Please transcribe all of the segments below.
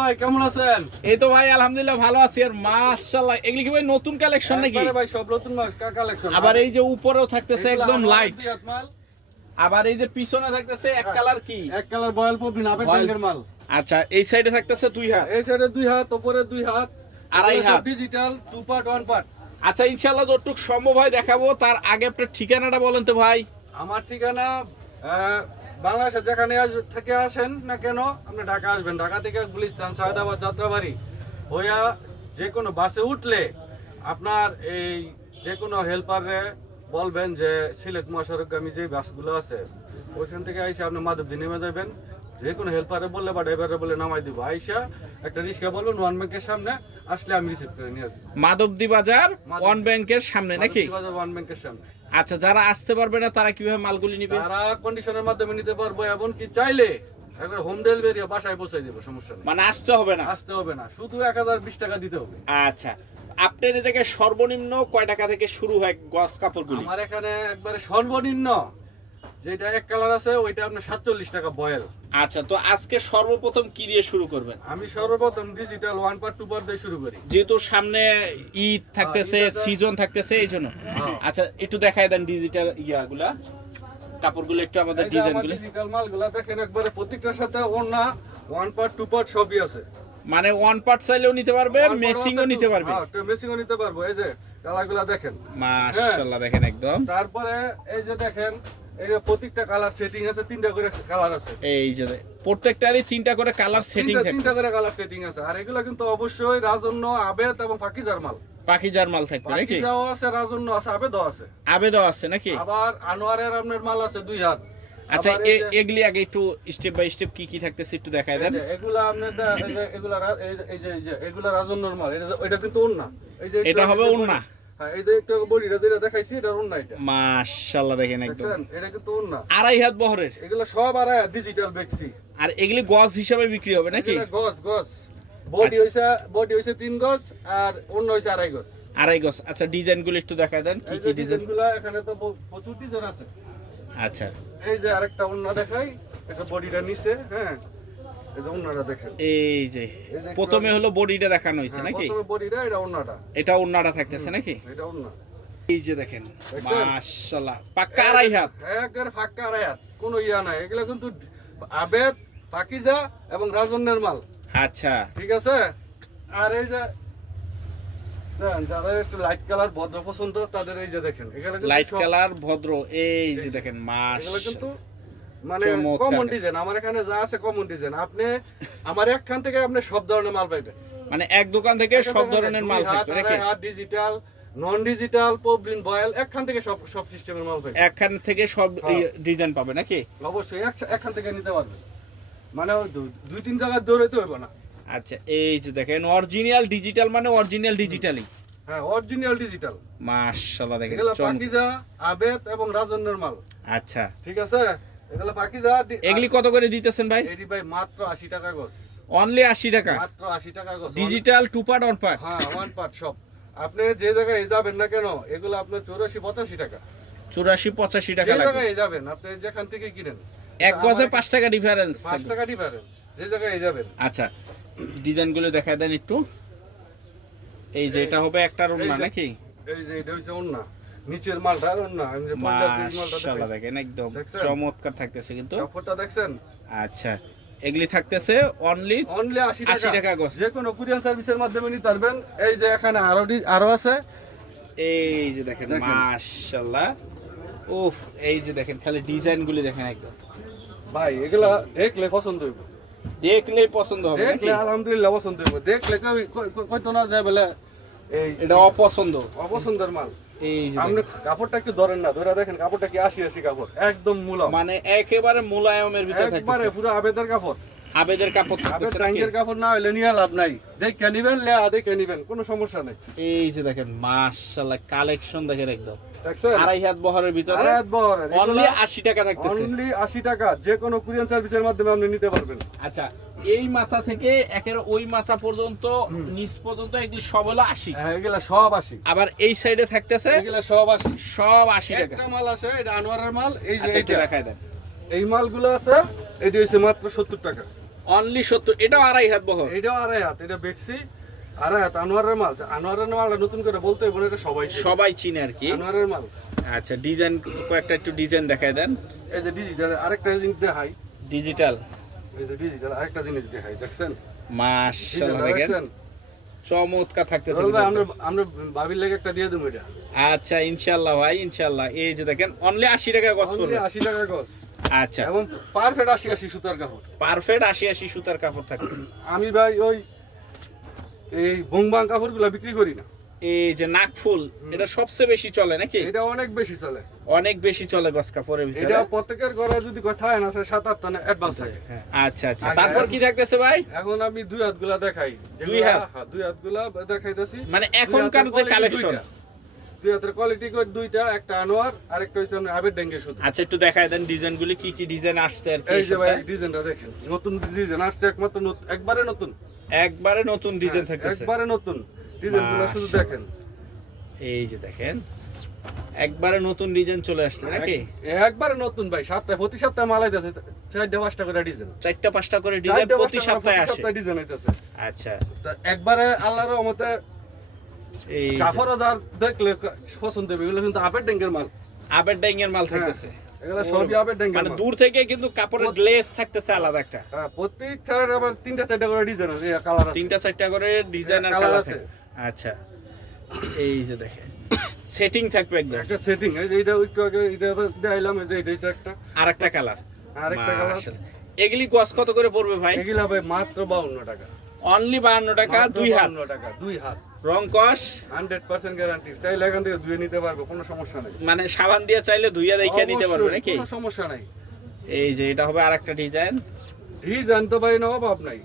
ভাই কেমন আছেন? এই তো ভাই আলহামদুলিল্লাহ ভালো আছি। আর মাশাআল্লাহ এগুলি কি ভাই নতুন কালেকশন নাকি? একবারে ভাই সব নতুন কালেকশন। আবার এই যে উপরেও থাকতেছে একদম লাইট, মাল। আবার এই যে পিছনে থাকতেছে এক কালার কি এক কালার বয়েল পপিন আবেদ ব্যাংকের মাল। আচ্ছা এই সাইডে থাকতেছে দুই হাত, এই সাইডে দুই হাত, উপরে দুই হাত, আড়াই হাত ডিজিটাল 2 পার্ট 1 পার্ট। আচ্ছা ইনশাআল্লাহ যতটুকু সম্ভব হয় দেখাবো। তার আগে আপনার ঠিকানাটা বলেন তো ভাই। আমার ঠিকানা বাংলাদেশে যেখানে থেকে আসেন না কেন আপনি ঢাকা আসবেন, ঢাকা থেকে গুলিস্তান সায়দাবাদ যাত্রাবাড়ি হইয়া যে কোনো বাসে উঠলে আপনার এই যে কোনো হেল্পারে বলবেন যে সিলেট মহাসড়কগামী যে বাসগুলো আছে ওইখান থেকে আইসা আপনি মাধবদী নেমে যাবেন। যে কোনো হেল্পারে বললে বা ড্রাইভারে বলে নামাই দিব, আইসা একটা রিক্সা বলবেন ওয়ান ব্যাংকের সামনে আসলে আমি রিসিভ করে নিয়ে আসবো। মাধবদী বাজার ওয়ান ব্যাংকের সামনে নাকি? ওয়ান ব্যাংকের সামনে। আচ্ছা যারা আসতে পারবে না তারা কিভাবে মালগুলি নিবে? তারা কন্ডিশনের মাধ্যমে নিতে পারবো, এমনকি চাইলে একবার হোম ডেলিভারি বাসায় পৌঁছে দেবো, সমস্যা নেই। মানে আসতে হবে না? আসতে হবে না, শুধু 1020 টাকা দিতে হবে। আচ্ছা আপনার এই জায়গায় সর্বনিম্ন কয় টাকা থেকে শুরু হয় গস কাপড়গুলি? আমার এখানে একবারে সর্বনিম্ন যেটা এক কালার আছে ওইটা আপনার 47 টাকা বয়েল। আচ্ছা তো আজকে সর্বপ্রথম কি দিয়ে শুরু করবেন? আমি সর্বপ্রথম ডিজিটাল 1 পার্ট 2 পার্ট দিয়ে শুরু করি, যেহেতু সামনে ঈদ থাকতেছে, সিজন থাকতেছে এই জন্য। আচ্ছা একটু দেখায় দেন ডিজিটাল ইয়াগুলা, কাপড়গুলো একটু আমাদের ডিজাইনগুলো। ডিজিটাল মালগুলা দেখেন একবারে প্রত্যেকটার সাথে ওড়না 1 পার্ট 2 পার্ট সবই আছে। মানে ওয়ান পার্ট চাইলেও নিতে পারবে, মেসিংও নিতে পারবে। হ্যাঁ মেসিংও নিতে পারবো। এই যে কালারগুলা দেখেন, মাশাআল্লাহ দেখেন একদম। তারপরে এই যে দেখেন এই যে প্রত্যেকটা কালার সেটিং আছে, 3টা করে কালার আছে। এই যে প্রত্যেকটারই 3টা করে কালার সেটিং থাকে, 3টা করে কালার সেটিং আছে। আর এগুলা কিন্তু অবশ্যই রাজন্য, আবেদ এবং পাকিজার মাল। পাকিজার মাল থাকবে নাকি? পাকিজাও আছে, রাজন্য আছে, আবেদও আছে। আবেদও আছে নাকি? আবার আনোয়ারের আপনার মাল আছে 2 হাত। আচ্ছা এগুলি আগে একটু স্টেপ বাই স্টেপ কি কি থাকতেছে একটু দেখায় দেন। এগুলা আপনার এগুলা এই যে এগুলা রাজন্যর মাল। এটা কিন্তু ওন্না, এই যে এটা হবে ওন্না। হ্যাঁ এই যে একটু বডিটা যেটা দেখাইছি এটা ওন্না। এটা মাশাআল্লাহ দেখেন একদম, দেখছেন এটা কিন্তু ওন্না। আড়াই হাত বহরের এগুলা সব আড়াই হাত ডিজিটাল বেক্সি। আর এগুলি গজ হিসাবে বিক্রি হবে নাকি? এগুলা গজ বডি হইছে 3 গজ আর ওন্না হইছে 2.5 গজ। 2.5 গজ। আচ্ছা ডিজাইনগুলো একটু দেখায় দেন কি কি ডিজাইন ডিজাইনগুলো এখানে তো প্রচুর ডিজাইন আছে। আচ্ছা এই যে আরেকটা ওন্না দেখাই, এটা বডিটা নিচে। হ্যাঁ এই যে ওন্নাটা দেখেন, এই যে প্রথমে হলো বডিটা দেখানো হইছে নাকি? প্রথমে বডিটা, এটা ওন্নাটা, এটা ওন্নাটা থাকতেছে নাকি? এটা ওন্না। এই যে দেখেন দেখছেন? মাশাআল্লাহ পাক্কা আড়াই হাত, একবারে ফাঁকা আড়াই হাত, কোনো ইয়া নাই। এগুলা কিন্তু আবেদ, পাকিজা এবং রাজন্যের মাল। আচ্ছা ঠিক আছে। আর এই যে যারা একটু লাইট কালার ভদ্র পছন্দ তাদের এই যে দেখেন এখানে লাইট কালার ভদ্র, এই যে দেখেন এগুলো কিন্তু মানে চমৎকার। Common design. আমার এখানে যা আছে কমন ডিজাইন। আপনি আমার একখান থেকে আপনি সব ধরনের মাল পাইবেন, মানে এক দোকান থেকে সব ধরনের মাল থাকবে নাকি? ডিজিটাল, নন ডিজিটাল, পবলিন, বয়েল, একখান থেকে সব সিস্টেমের মাল পাইবেন। একখান থেকে সব ডিজাইন পাবে নাকি? অবশ্যই একখান থেকে নিতে পারবেন, মানে 2-3 জায়গায় দৌড়াইতে হইব না। আচ্ছা এই যে দেখেন অরিজিনাল ডিজিটাল, মানে অরিজিনাল ডিজিটালি। হ্যাঁ অরিজিনাল ডিজিটাল। মাশাআল্লাহ দেখেন এগুলা পাকিজা, আবেদ এবং রাজন্যের মাল। আচ্ছা ঠিক আছে। এগুলা পাকিজা। এগুলি কত করে দিতেছেন ভাই? এডি ভাই মাত্র 80 টাকা গজ। অনলি 80 টাকা? মাত্র 80 টাকা গজ। Digital 2 part 1 part? হ্যাঁ 1 পার্ট সব। আপনি যে জায়গায় যাবেন না কেন এগুলো আপনার 84-85 টাকা। 84-85 টাকা যে লাগবে। জায়গায় যাবেন আপনি যেখান থেকে কিনেন, এক গজে 5 টাকা ডিফারেন্স। 5 টাকা ডিফারেন্স যে জায়গায় যাবেন। আচ্ছা ডিজাইনগুলো দেখায় দেন একটু। এই যে এটা হবে একটার ওন্না নাকি? এই যে এটা হইছে ওন্না, নিচের মালটা আর ওন্না। আমি যে মাশাআল্লাহ দেখেন একদম চমৎকার থাকতেছে কিন্তু কাপড়টা দেখছেন। আচ্ছা এগুলি থাকতেছে অনলি 80 টাকা গজ। যে কোনো কুরিয়ার সার্ভিসের মাধ্যমে নিতে পারবেন। এই যে এখানে আরো আছে, এই যে দেখেন মাশাআল্লাহ। উফ এই যে দেখেন খালি ডিজাইনগুলি দেখেন একদম ভাই এগুলা দেখলে পছন্দ হইব, দেখলেই পছন্দ হবে নাকি? দেখলে আলহামদুলিল্লাহ পছন্দ হইব। দেখলে কইতো না যায় বলে এই এটা অপছন্দের মাল। এই যে আপনি কাপড়টা একটু ধরেন না, ধরে দেখেন কাপড়টা কি 80 কাপড়, একদম মুলায়ম, মানে একেবারে মুলায়মের ভিতরে থাকতেছে, একবারে পুরো আবেদের কাপড়। আবেদের কাপড় আবেদ থাকতেছে নাকি? টাঙ্গের কাপড় না হইলে নিয়ে লাভ নাই। দেখে নিবেন, দেখে নিবেন, কোনো সমস্যা নেই। এই যে দেখেন মাশাআল্লাহ কালেকশন দেখেন একদম দেখছেন আড়াই হাত বহরের ভিতরে আড়াই হাত বহরের, অনলি 80 টাকা থাকতেছে। অনলি 80 টাকা। যে কোনো কুরিয়ার সার্ভিসের মাধ্যমে আপনি নিতে পারবেন। আচ্ছা এই মাথা থেকে একের ওই মাথা পর্যন্ত নিচ পর্যন্ত এগুলি সব হলো 80। হ্যাঁ এগুলা সব 80। আবার এই সাইডে থাকতেছে এগুলা সব 80। সব 80 টাকা। একটা মাল আছে এটা আনোয়ারের মাল। এই যে আচ্ছা, এটা এটা দেখায় দেন। এই মালগুলো আছে, এটি হইছে মাত্র 70 টাকা। অনলি 70, এটাও আড়াই হাত বহর। এটাও আড়াই হাত, এটা বেক্সি আড়াই হাত, আনোয়ারের মাল। আনোয়ারের মাল নতুন করে বলতে হবে না, এটা সবাই সবাই চিনে আর কি। আনোয়ারের মাল। আচ্ছা, ডিজাইন কয়েকটা একটু ডিজাইন দেখায় দেন। এই যে ডিজিটাল আরেকটা জিনিস দেখাই, ডিজিটাল, এই যে ডিজিটাল আরেকটা জিনিস দেখাই, দেখছেন? মাশাআল্লাহ দেখেন চমৎকার থাকতেছে চল কিন্তু ভাই, একদম। আমরা ভাবির লেগে একটা দিয়ে দেবো এটা। আচ্ছা ইনশাআল্লাহ ভাই, ইনশাআল্লাহ। এই যে দেখেন অনলি 80 টাকা গজ Only পড়বে। 80 টাকা গজ। আচ্ছা, এবং পারফেক্ট 80 সুতার কাপড়। পারফেক্ট 80 সুতার কাপড় থাকবে। আমি ভাই ওই এই বোংবাং কাপড়গুলো বিক্রি করি না। এই যে নাকফুল, এটা সবচেয়ে বেশি চলে নাকি? এটা অনেক বেশি চলে, অনেক বেশি চলে গজ কাপড়ের ভিতরে। এটা প্রত্যেকের ঘরে যদি কথা হয় না 7-8 টন অ্যাডভান্স থাকে। আচ্ছা আচ্ছা, তারপর কি থাকতেছে ভাই? এখন আমি দুই হাতগুলা দেখাই, দুই হাত? হ্যাঁ, দুই হাতগুলা দেখাইতাছি। মানে এখনকার যে কালেকশন, দুই হাতের কোয়ালিটি দুইটা, একটা আনোয়ার আর একটা হইছে আমরা আবেদ ডেঙ্গে শুধু। আচ্ছা একটু দেখায় দেন ডিজাইনগুলি, কি কি ডিজাইন আসছে আর কি। এই যে ভাই ডিজাইনটা দেখেন, নতুন ডিজাইন আসছে, একমাত্র একবারে নতুন, একবারে নতুন ডিজাইন থাকতেছে। একবারে নতুন ডিজাইনগুলো শুধু দেখেন। এই যে দেখেন একবারে নতুন ডিজাইন চলে আসছে নাকি? একবারে নতুন ভাই, প্রতি সপ্তাহে মাল আইতাছে 4-5টা করে ডিজাইন, 4টা-5টা করে ডিজাইন প্রতি সপ্তাহে আসে। ডিজাইন আইতাছে। আচ্ছা, তা একবারে আল্লাহর রহমতে এই যে কাপড় যার দেখলে পছন্দ হবে, এগুলো কিন্তু আবেদ ডেঙ্গের মাল। আবের ডাইংয়ের মাল থাকতেছে। এগুলো সবই আবেদ ডেঙ্গের মানে মাল। দূর থেকে কিন্তু কাপড়ের গ্লেজ থাকতেছে আলাদা একটা। হ্যাঁ, প্রত্যেকটার আবার 3-4টা করে ডিজাইন আছে, কালার আছে। 3টা-4টা করে ডিজাইন আর কালার কালার আছে। আছে। আচ্ছা, এই যে দেখেন সেটিং থাকবে একদম। একটা সেটিং, এই যে এটা একটু আগে এটা দেখাইলাম, এই যে এটা হইছে একটা, আরেকটা কালার, আরেকটা কালার। এগুলি গজ কত করে পড়বে ভাই? এগুলা ভাই মাত্র 52 টাকা। অনলি 52 টাকা, মাত্র দুই হাত 52 টাকা, দুই হাত, রং কস। 100% গ্যারান্টি। চাইলে এখান থেকে ধুয়ে নিতে পারবো, কোনো সমস্যা নাই। মানে সাবান দিয়ে চাইলে ধুইয়া দেখিয়ে নিতে পারবে অবশ্যই, নাকি? কোনো সমস্যা নাই। এই যে এটা হবে আরেকটা ডিজাইন। ডিজাইন তো ভাই না অভাব নাই,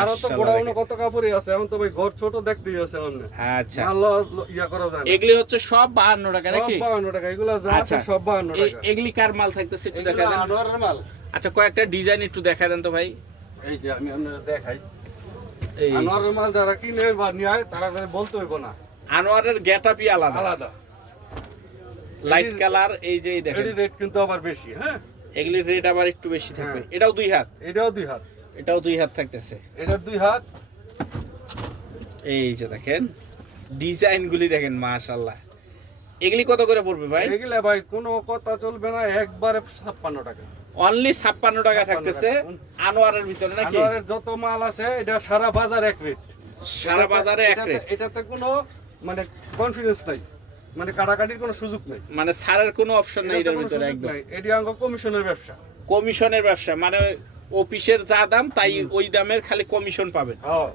আরো তো মাশাআল্লাহ গোডাউনে দেখেন। কত কাপড়ই আছে, এখন তো ভাই ঘর ছোট দেখতেই আছে সামনে। আচ্ছা, আল্লাহ ইয়া করা যায় না। এগুলি হচ্ছে সব 52 টাকা সব নাকি? 52 টাকা, এগুলা যা আছে আচ্ছা, সব 52 টাকা। এগুলি কার মাল থাকতেছে একটু এগুলা দেখা দেন। আনোয়ারের মাল। আচ্ছা, কয়েকটা ডিজাইন একটু দেখা দেন তো ভাই। এই যে আমি আপনাদের দেখাই, এই আনোয়ারের মাল যারা কিনে বা নিয়ে তারা বলতে হইব না, আনোয়ারের গেটআপই আলাদা, আলাদা। Light colour. এই যে এই দেখেন এর রেট কিন্তু আবার বেশি। হ্যাঁ, এগুলির রেট আবার একটু বেশি থাকবে। হ্যাঁ। এটাও 2 হাত, এটাও 2 হাত, এটাও 2 হাত থাকতেছে। এটার 2 হাত। এই যে দেখেন ডিজাইনগুলি দেখেন, মাশাআল্লাহ। এগুলি কত করে পড়বে ভাই? এগুলা ভাই কোনো কথা চলবে না, একবারে 56 টাকা। অনলি 56 টাকা থাকতেছে আনোয়ারের ভিতরে নাকি? আনোয়ারের যত মাল আছে এটা সারা বাজার এক রেট, সারা বাজারে এক রেট। এটাতে কোনো মানে কনফিডেন্স নাই, মানে কাটাকাটির কোনো সুযোগ নাই, মানে ছাড়ের কোনো অপশন নেই এটার ভিতরে একদম। এটি আঙ্গ কমিশনের ব্যবসা। কমিশনের ব্যবসা, মানে অফিসের যা দাম তাই ওই দামের খালি কমিশন পাবেন। হ্যাঁ,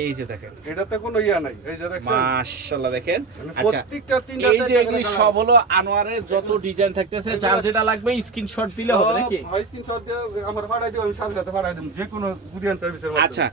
এই যে দেখেন এটাতে কোনো ইয়া নাই। এই যে দেখছেন, মাশাআল্লাহ দেখেন। মানে আচ্ছা, প্রত্যেকটা 3টা এই যে এগুলি সব হলো আনোয়ারের যত ডিজাইন থাকতেছে, যার যেটা লাগবে স্ক্রিনশট দিলে হবে নাকি? স্ক্রিনশট দিয়ে আমার পাঠাই দিও, আমি সাথে সাথে পাঠাই দেব, যে কোনো কুরিয়ার সার্ভিসের মাধ্যমে। আচ্ছা,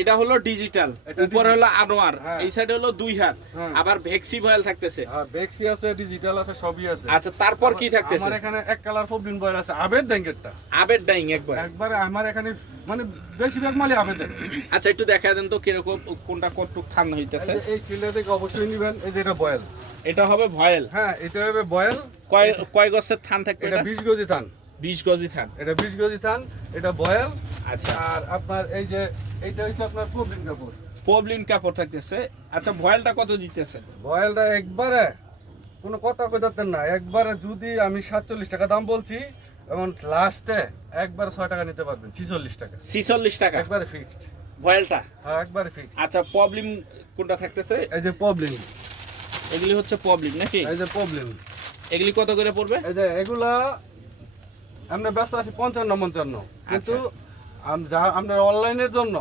এটা হলো ডিজিটাল, এটা উপরে হলো digital। আনোয়ার, হ্যাঁ। এই সাইডে হলো 2 হাত, হ্যাঁ। আবার ভেক্সি ভয়েল থাকতেছে। হ্যাঁ, বেক্সি আছে, ডিজিটাল আছে, সবই আছে। আচ্ছা, তারপর কি থাকতেছে? আমার এখানে এক কালার প্রবলেম বয় আছে, আবেদ ড্যাঙ্গেরটা আবের ডাইং একবার। একবারে আমার এখানে মানে বেশিরভাগ মালই আবেদের। আচ্ছা, একটু দেখা দেন তো কিরকম, কোনটা কতটুক ঠান্ডা হইতেছে। এই চিল্লা থেকে অবশ্যই নিবেন। এই যে এটা বয়েল। এটা হবে ভয়েল। হ্যাঁ, এটা হবে বয়েল। কয় গছের থান থাকবে এটা এটা? 20 গজি থান। 20 গজি থান। এটা 20 গজি থান, এটা বয়েল। আচ্ছা, আর আপনার এই যে এইটা হচ্ছে আপনার প্রবলেম কাপড়, পবলিন কাপড় থাকতেছে। আচ্ছা, ভয়েলটা কত দিতেছে? বয়েলটা একবারে কোনো কথা কইতাতেন না, একবারে যদি আমি 47 টাকা দাম বলছি এবং লাস্টে একবারে 6 টাকা নিতে পারবেন, 46 টাকা 46 টাকা একবারে ফিক্সড। ভয়েলটা। হ্যাঁ, একবারে ফিক্সড। আচ্ছা, পবলিন কোনটা থাকতেছে? এই যে প্রবলেম, এগুলি হচ্ছে পবলিন নাকি? এই যে প্রবলেম, এগুলি কত করে পড়বে? এই যে এগুলা আমরা ব্যস্ত আছি 55 কিন্তু আপনার অনলাইনের জন্য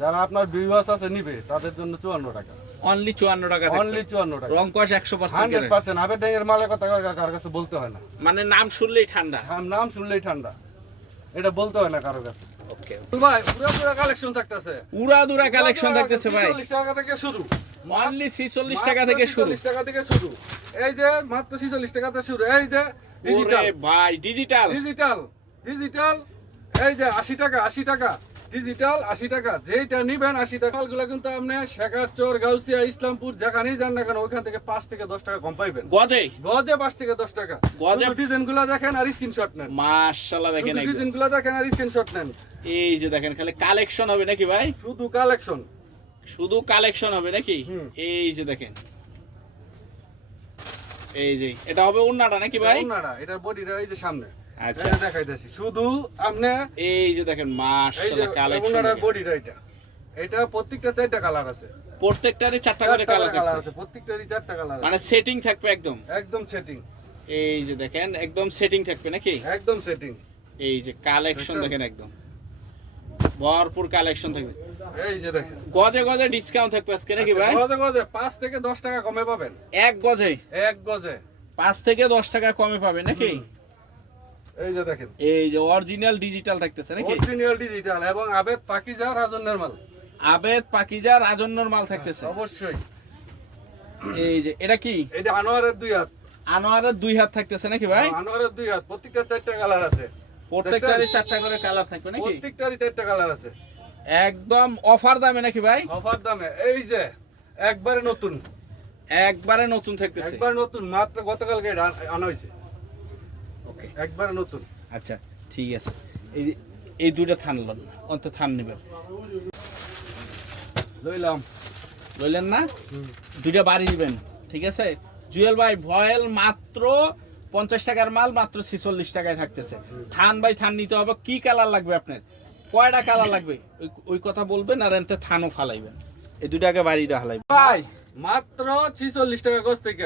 যারা আপনার ভিউয়ার্স আছে নিবে তাদের জন্য 54 টাকা, অনলি 54 টাকা। অনলি 54 টাকা। রং কস 100% 100% আবেদ ড্যাঙ্গের মালের কথা কার কাছে বলতে হয় না, মানে নাম শুনলেই ঠান্ডা। নাম শুনলেই ঠান্ডা, এটা বলতে হয় না কারো কাছে। ওকে, ভাই পুরো পুরো কালেকশন থাকতেছে, উড়াদুরা কালেকশন থাকতেছে ভাই। 46 টাকা থেকে শুরু, অনলি 46 টাকা থেকে শুরু। 46 টাকা থেকে শুরু। এই যে মাত্র 46 টাকা থেকে শুরু। এই যে ডিজিটাল, ওরে ভাই, ডিজিটাল। Digital, digital. এই যে 80 টাকা, 80 টাকা, ডিজিটাল 80 টাকা, যেটা নিবেন 80 টাকা। গুলো কিন্তু আপনি শেখারচর, গাউসিয়া, ইসলামপুর যেখানেই যান না কেন ওখান থেকে 5 থেকে 10 টাকা কম পাইবেন। গজে গজে 5 থেকে 10 টাকা। গজে ডিজাইন গুলো দেখেন আর স্ক্রিনশট নেন। মাশাআল্লাহ দেখেন একদম। ডিজাইন গুলো দেখেন আর স্ক্রিনশট নেন। এই যে দেখেন খালি কালেকশন হবে নাকি ভাই? শুধু কালেকশন, শুধু কালেকশন হবে নাকি? হুম। এই যে দেখেন, এই যে এটা হবে ওন্নাটা নাকি ভাই? ওনারা এটার বডিটা এই যে সামনে, আচ্ছা এটা দেখাইতেছি। শুধু আপনি এই যে দেখেন এই যে মাশাআল্লাহ কালেকশন। ওনার বডিটা এটা প্রত্যেকটা 4টা কালার আছে। প্রত্যেকটারই 4টা করে কালার কালার থাকবে, আছে, প্রত্যেকটারই 4টা কালার মানে আছে। সেটিং থাকবে একদম। একদম সেটিং, এই যে দেখেন একদম সেটিং থাকবে নাকি? একদম সেটিং। এই যে কালেকশন দেখছেন? দেখেন একদম ভরপুর কালেকশন থাকবে। এই যে দেখেন গজে গজে ডিসকাউন্ট থাকবে আজকে নাকি ভাই? গজে গজে 5 থেকে 10 টাকা কমে পাবেন। এক গজে এক গজে 5 থেকে 10 টাকা কমে পাবে নাকি? এই যে দেখেন এই যে অরিজিনাল ডিজিটাল থাকতেছে নাকি? অরিজিনাল ডিজিটাল এবং আবেদ পাকিজা রাজনের মাল। আবেদ পাকিজা রাজন্যর মাল থাকতেছে। অবশ্যই। এই যে এটা কি? এটা আনোয়ারের 2 হাত। আনোয়ারের 2 হাত থাকতেছে নাকি ভাই? আনোয়ারের 2 হাত, প্রত্যেকটা 4টা কালার আছে। প্রত্যেকটারই দেখছেন? 4টা করে কালার থাকবে নাকি? প্রত্যেকটারই 4টা কালার আছে। একদম অফার দামে নাকি ভাই? অফার দামে। এই যে একবারে নতুন, একবারে নতুন থাকতেছে। একবার নতুন, মাত্র গতকালকে এটা আনা হয়েছে। ওকে একবারে নতুন। আচ্ছা ঠিক আছে। এই যে এই দুইটা থানলন অন্ত থান নেবেন, লইলাম। লইলেন না? দুইটা বাড়ি দিবেন, ঠিক আছে? জুয়েল ভাই ভয়েল মাত্র 50 টাকার মাল মাত্র 46 টাকায় থাকতেছে। থান বাই থান নিতে হবে। কি কালার লাগবে আপনার? কয়টা কালার লাগবে ওই কথা বলবেন, আর এনতে থানও ফালাইবেন। এই দুইটাকে বাড়ি দেওয়া হালাইবেন ভাই। মাত্র 46 টাকা গজ থেকে।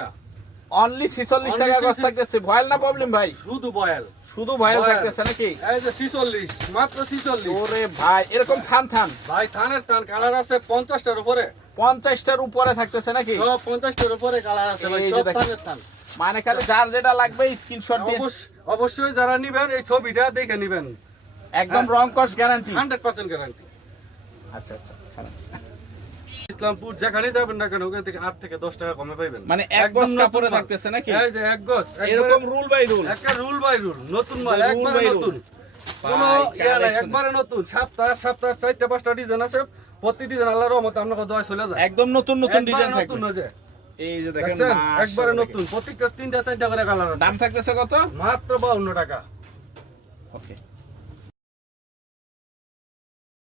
অনলি 46 টাকা গজ থাকতেছে। ভয়েল না প্রবলেম ভাই? শুধু বয়াল। শুধু ভয়েল ভয়েল। থাকতেছে নাকি? এই যে 46, মাত্র 46। ওরে ভাই এরকম থান থান ভাই থানের টান কালার আছে 50টার উপরে। 50টার উপরে থাকতেছে নাকি? সব 50টার উপরে কালার আছে ভাই, এই যে সব দেখেন। থানের টান। মানে খালি যার যেটা লাগবে স্ক্রিনশট দিয়ে অবশ্যই যারা নিবেন এই ছবিটা দেখে নিবেন। একদম রং কস্ট গ্যারান্টি। 100% গ্যারান্টি। আচ্ছা আচ্ছা খারাপ। ইসলামপুর যেখানে যাবেন না কেন ওখান থেকে 8 থেকে 10 টাকা কমে পাইবেন। মানে এক একদম গজ নতুন কাপড়ে মাল। থাকতেছে নাকি? এই যে এক গজ, এরকম রুল বাই রুল। একটা রুল বাই রুল, নতুন মাল, রুল একবারে by rule। নতুন। কোনো ভাই, ইয়া নাই, collection। একবারে নতুন। সপ্তাহ 4টা 5টা ডিজাইন আছে। প্রতি ডিজাইন আল্লাহর রহমতে আপনাকে দয় চলে যায়। একদম নতুন নতুন একবারে ডিজাইন নতুন থাকবে। হয়ে যায়। এই যে দেখেন দেখছেন? মাশাআল্লাহ একবারে দেখেন। নতুন, প্রত্যেকটা 3টা 4টা করে কালার আছে। দাম থাকতেছে কত? মাত্র 52 টাকা। ওকে